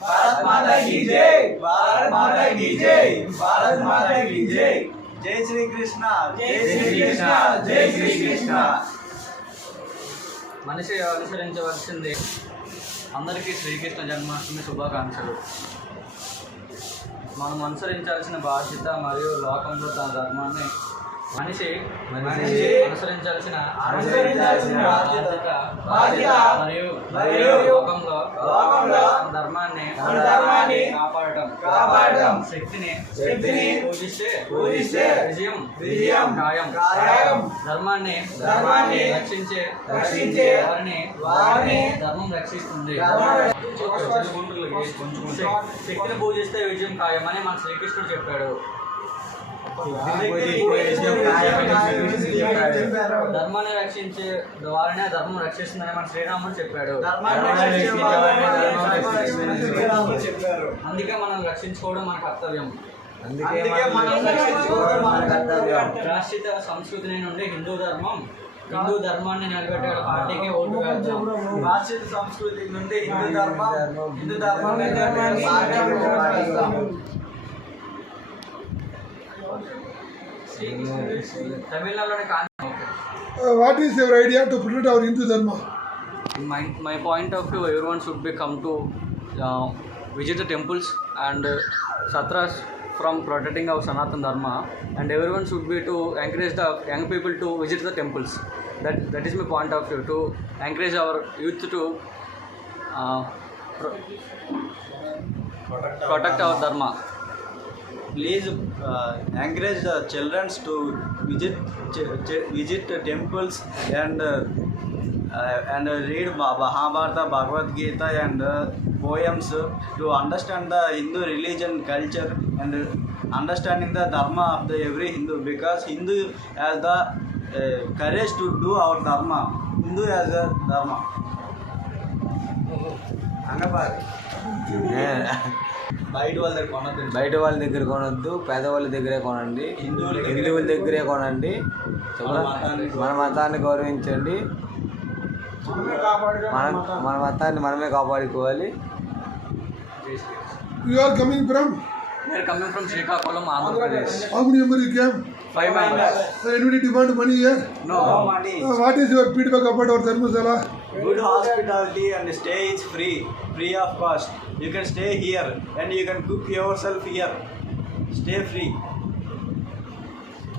भारत माता की जय, भारत माता की जय, भारत माता की जय। जय श्री कृष्ण, जय श्री कृष्ण, जय श्री कृष्ण। మనిషి అనుసరించవలసింది అందరికీ శ్రీకృష్ణ జన్మాష్టమి శుభాకాంక్షలు. మనం అనుసరించాల్సిన బాధ్యత మరియు లోకంలో తన ధర్మాన్ని మనిషి అనుసరించాల్సిన బాధ్యత మరియు లోకంలో ధర్మాన్ని కాపాడటం శక్తిని పూజిస్తే విజయం ఖాయం. ధర్మాన్ని రక్షించే వారిని ధర్మం రక్షిస్తుంది. శక్తిని పూజిస్తే విజయం ఖాయం అని మన శ్రీకృష్ణుడు చెప్పాడు. ధర్మాన్ని రక్షించే వారినే ధర్మం రక్షిస్తుందని మన శ్రీరాముడు చెప్పాడు. అందుకే మనం రక్షించుకోవడం మన కర్తవ్యం. రాష్ట్రీయ సంస్కృతి నుండి హిందూ ధర్మాన్ని నిలబెట్టే పార్టీకి ఓటు వేద్దాం. రాష్ట్రీయ సంస్కృతి నుండి హిందూ ధర్మాన్ని What is your idea to protect our Hindu Dharma? In my point of view, everyone should be come to visit the temples and satras from protecting our Sanatana Dharma, and everyone should be to encourage the young people to visit the temples. That is my point of view, to encourage our youth to protect our Dharma. Please encourage the children to visit temples and read Mahabharata, Bhagavad Gita and poems to understand the Hindu religion, culture and understanding the dharma of the every Hindu, because Hindu has the courage to do our dharma. Hindu has a dharma. బయట వాళ్ళ దగ్గర కొనొద్దు, పేదవాళ్ళ దగ్గరే కొనండి, హిందువుల దగ్గరే కొనండి. మన మతాన్ని గౌరవించండి, మన మతాన్ని మనమే కాపాడుకోవాలి. You are coming from? We are coming from Srikakulam, Andhra Pradesh. How many members you came? 5 members. Anybody demand money here? No money. What is your feedback about our Dharmasala? Good hospitality and stay is free of cost. You can stay here and you can cook yourself here. Stay free.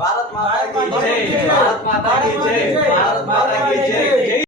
Bharat Mata ki jai, Bharat Mata ki jai, Bharat Mata ki jai.